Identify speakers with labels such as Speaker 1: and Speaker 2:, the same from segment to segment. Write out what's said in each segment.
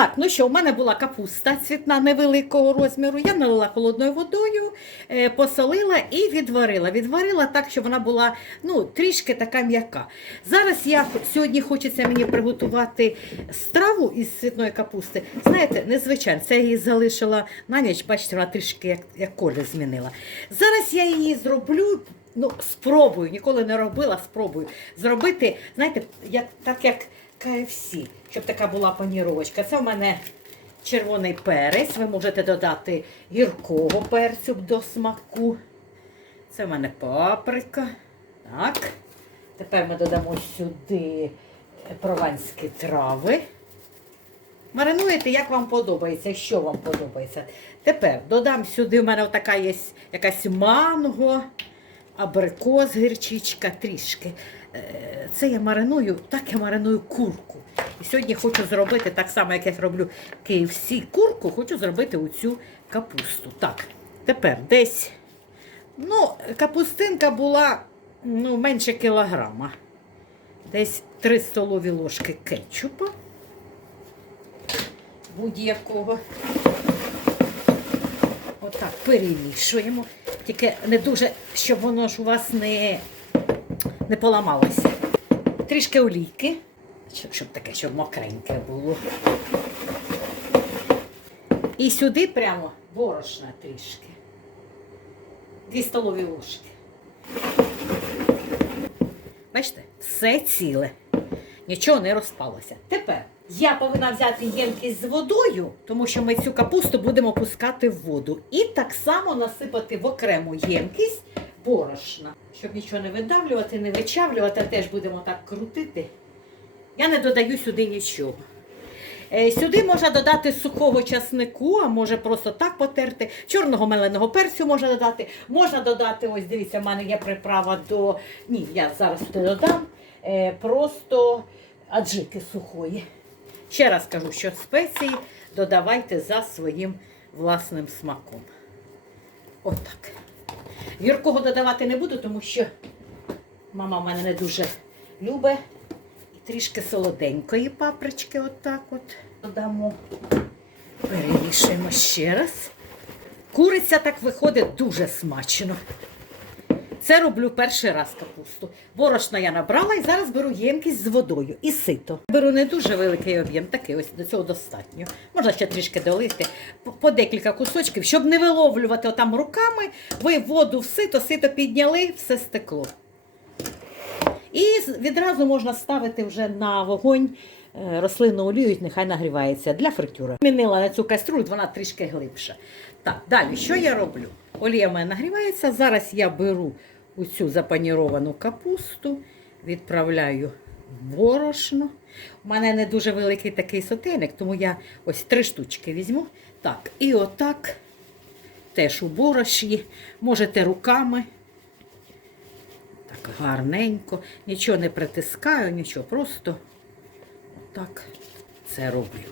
Speaker 1: Так, ну що, у мене була капуста цвітна невеликого розміру. Я налила холодною водою, е, посолила і відварила. Відварила так, щоб вона була ну, трішки така м'яка. Зараз я сьогодні хочеться мені приготувати страву із цвітної капусти. Знаєте, незвичайно, це я її залишила на ніч, бачите, вона трішки як, як колір змінила. Зараз я її зроблю. Ну, спробую, ніколи не робила, спробую зробити, знаєте, як, так як KFC, щоб така була паніровочка. Це в мене червоний перець. Ви можете додати гіркого перцю до смаку. Це в мене паприка. Так. Тепер ми додамо сюди прованські трави. Маринуєте, як вам подобається, що вам подобається. Тепер додам сюди, у мене така є якась манго, абрикос, гірчичка, трішки. Е, Це я мариную, так я мариную курку. І сьогодні хочу зробити так само, як я роблю KFC курку, хочу зробити оцю капусту. Так, тепер десь. Ну, капустинка була ну, менше кілограма. Десь 3 столові ложки кетчупа будь-якого. Отак перемішуємо. Тільки не дуже, щоб воно ж у вас не, не поламалося. Трішки олійки, щоб, щоб таке, щоб мокреньке було. І сюди прямо борошна трішки. Дві столові ложки. Бачите, все ціле. Нічого не розпалося. Тепер я повинна взяти ємкість з водою, тому що ми цю капусту будемо пускати в воду. І так само насипати в окрему ємкість борошна. Щоб нічого не видавлювати, не вичавлювати, теж будемо так крутити. Я не додаю сюди нічого. Е, Сюди можна додати сухого часнику, а може просто так потерти. Чорного меленого перцю можна додати. Можна додати, ось дивіться, в мене є приправа до. Ні, я зараз додам. Е, Просто аджики сухої. Ще раз кажу, що спеції додавайте за своїм власним смаком. Отак. Гіркого додавати не буду, тому що мама в мене не дуже любить. І трішки солоденької папрички отак от додамо. Перемішуємо ще раз. Куриця так виходить дуже смачно. Це роблю перший раз капусту. Борошна я набрала і зараз беру ємкість з водою і сито. Беру не дуже великий об'єм, такий ось до цього достатньо. Можна ще трішки долити по- декілька кусочків, щоб не виловлювати отам руками. Ви воду в сито, сито підняли, все стекло. І відразу можна ставити вже на вогонь е, рослинну олію, нехай нагрівається для фритюри. Мінила на цю каструлю, вона трішки глибша. Так, далі, що я роблю? Олія в мене нагрівається. Зараз я беру оцю запаніровану капусту, відправляю в борошно. У мене не дуже великий такий сотейник, тому я ось три штучки візьму. Так, і отак теж у борошні. Можете руками. Так гарненько, нічого не притискаю, нічого, просто отак це роблю.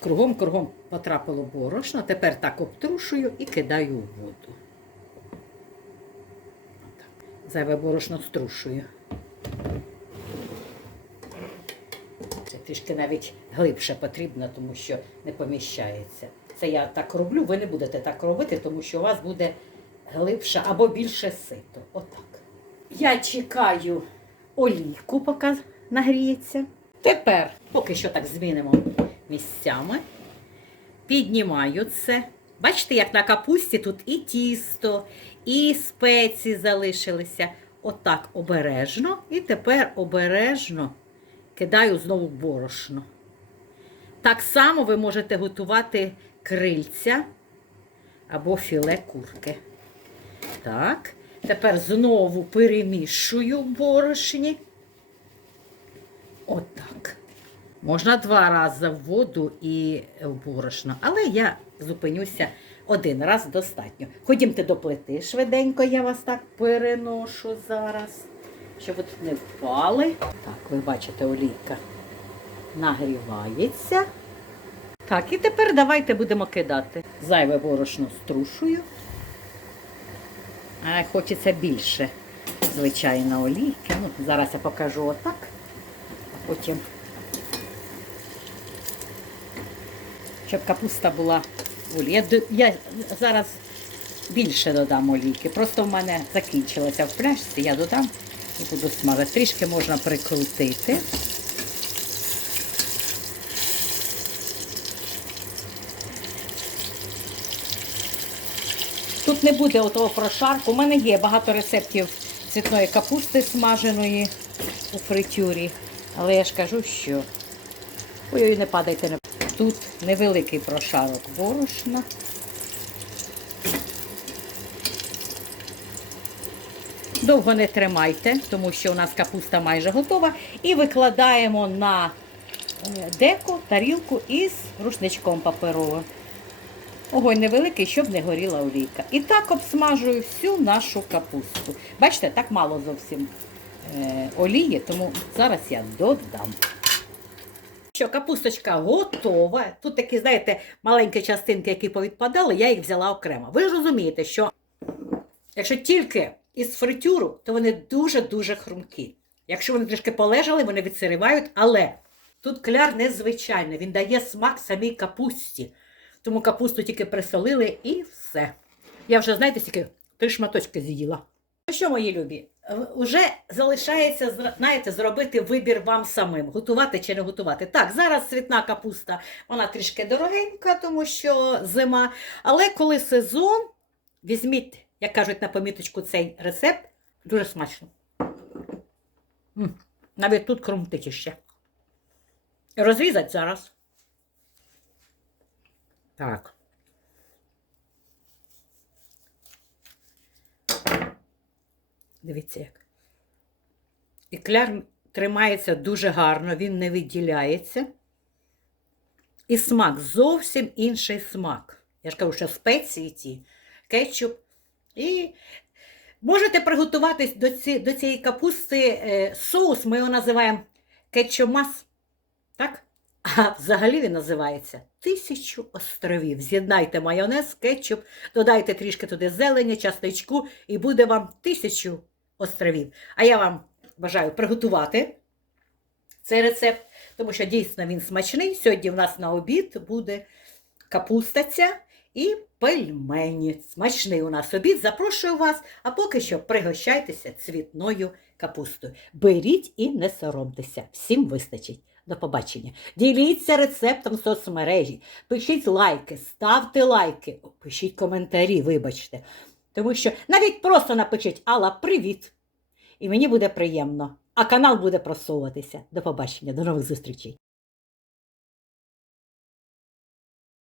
Speaker 1: Кругом-кругом потрапило борошно, тепер так обтрушую і кидаю в воду. Отак. Зайве борошно струшую. Це трішки навіть глибше потрібно, тому що не поміщається. Це я так роблю, ви не будете так робити, тому що у вас буде глибше або більше сито. Отак. Я чекаю олійку, поки нагріється. Тепер, поки що так змінимо місцями, піднімаю це. Бачите, як на капусті тут і тісто, і спеції залишилися. Отак обережно. І тепер обережно кидаю знову борошно. Так само ви можете готувати крильця або філе курки. Так, тепер знову перемішую борошні. Отак. Можна два рази в воду і в борошно, але я зупинюся один раз достатньо. Ходімте до плити швиденько, я вас так переношу зараз, щоб ви тут не впали. Так, ви бачите, олійка нагрівається. Так, і тепер давайте будемо кидати. Зайве борошно струшую. А хочеться більше, звичайно, олійки. Ну, зараз я покажу отак, а потім щоб капуста була в. Я, я зараз більше додам олійки. Просто в мене закінчилася в пляшці, я додам і буду смажити. Трішки можна прикрутити. Тут не буде отого прошарку. У мене є багато рецептів цвітної капусти смаженої у фритюрі. Але я ж кажу, що ой-ой, не падайте. Не... Тут невеликий прошарок борошна. Довго не тримайте, тому що у нас капуста майже готова. І викладаємо на е, деко тарілку із рушничком паперовим. Огонь невеликий, щоб не горіла олійка. І так обсмажую всю нашу капусту. Бачите, так мало зовсім е, олії, тому зараз я додам. Що, капусточка готова. Тут такі, знаєте, маленькі частинки, які повідпадали, я їх взяла окремо. Ви ж розумієте, що якщо тільки із фритюру, то вони дуже-дуже хрумкі. Якщо вони трішки полежали, вони відсиривають, але тут кляр незвичайний, він дає смак самій капусті. Тому капусту тільки присолили і все. Я вже, знаєте, тільки три шматочки з'їла. Що, мої любі, е, уже залишається, знаєте, зробити вибір вам самим, готувати чи не готувати. Так, зараз цвітна капуста, вона трішки дорогенька, тому що зима. Але коли сезон, візьміть, як кажуть на поміточку, цей рецепт, дуже смачно. Навіть тут крумтить ще. Розрізать зараз. Так. Дивіться як. І кляр тримається дуже гарно, він не відділяється. І смак зовсім інший смак. Я ж кажу, що спеції ті, кетчуп. І можете приготувати до, ці, до цієї капусти е, соус, ми його називаємо кетчумас. Так? А взагалі він називається Тисячу островів. З'єднайте майонез, кетчуп, додайте трішки туди зелені, частичку, і буде вам тисячу островів. А я вам бажаю приготувати цей рецепт, тому що дійсно він смачний. Сьогодні в нас на обід буде капустаця і пельмені. Смачний у нас обід. Запрошую вас, а поки що пригощайтеся цвітною капустою. Беріть і не соромтеся. Всім вистачить. До побачення. Діліться рецептом в соцмережі. Пишіть лайки, ставте лайки, пишіть коментарі, вибачте. Тому що навіть просто напишіть Алла, привіт! І мені буде приємно. А канал буде просовуватися. До побачення, до нових зустрічей.